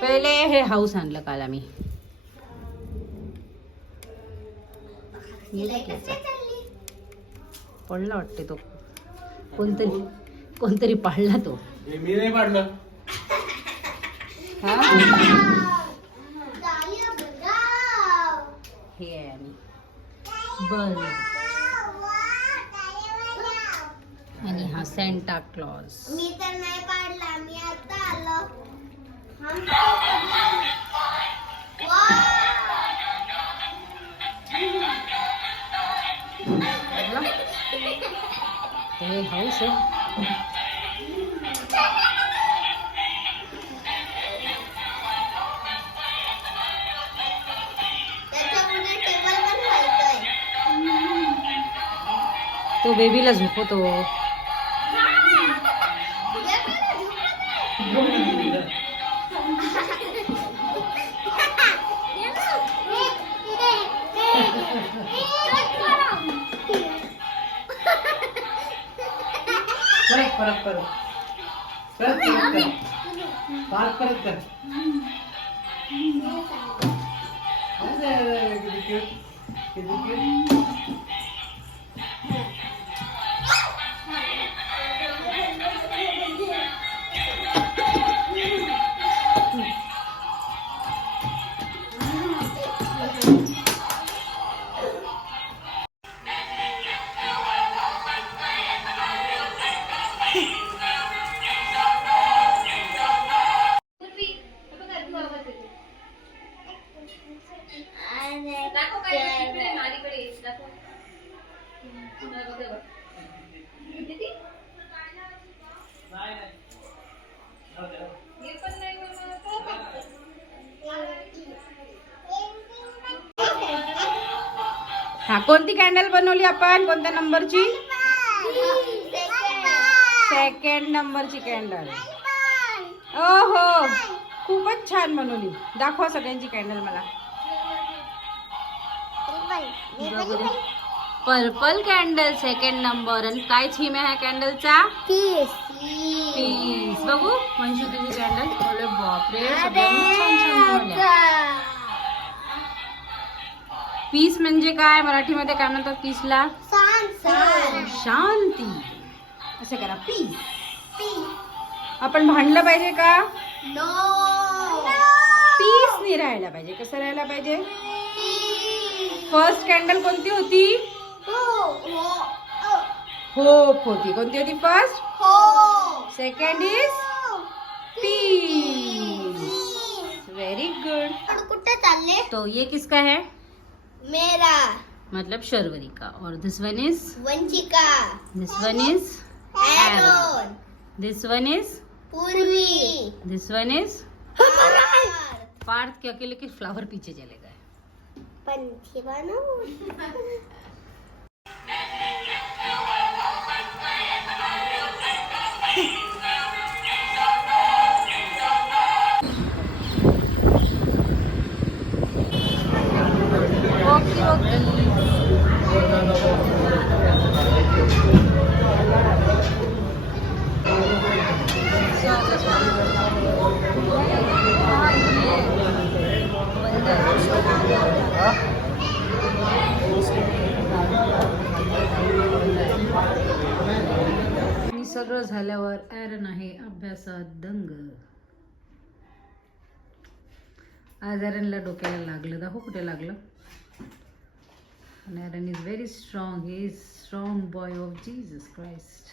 पहिले हे हाऊस आणलं काल आम्ही. पडला वाटते तो, कोणतरी पाडला तो. मी नाही पाडलं. हा हे आहे आणि बल्ब आणि हा सेंटा क्लॉज. मी तर नाही पाडला, मी आता आलो. हे हाऊस आहे. त्याच्यामध्ये टेबल पण व्हायचंय. तो बेबीला झोपवतो. परत कर. हा कोणती कॅन्डल बनवली आपण? कोणत्या नंबरची? सेकंड नंबरची कॅन्डल. ओहो खूपच छान बनवली. दाखवा सगळ्यांची कॅन्डल मला. Purple candle second number. आणि काय थीम आहे कॅन्डलचा? पीस. बघू वंशू तुझी कॅन्डल. अरे बापरे सगळ्यांनी छान छान बनवल्या. पीस म्हणजे काय? मराठीमध्ये काय म्हणतात पीसला? शांती. असं करा पीस. आपण भांडलं पाहिजे का? पीसनी राहायला पाहिजे. कसं राहायला पाहिजे? फर्स्ट कॅन्डल कोणती होती? होप होती. कोणती होती first? Second is peace. Very good. कुठे चालले? तो ये किसका है? मेरा मतलब शर्वरी का. और this one is Vanshika. This one is Aaron. This one is Purvi. This one is Parth के. अकेले के फ्लावर पीछे चले गए. पंछी बनो. Okay okay. सगळं झाल्यावर ॲरन आहे अभ्यासात दंग. आज ॲरनला डोक्याला लागलं. दाखव कुठे लागलं. And Aaron is very strong. He is strong boy of Jesus Christ.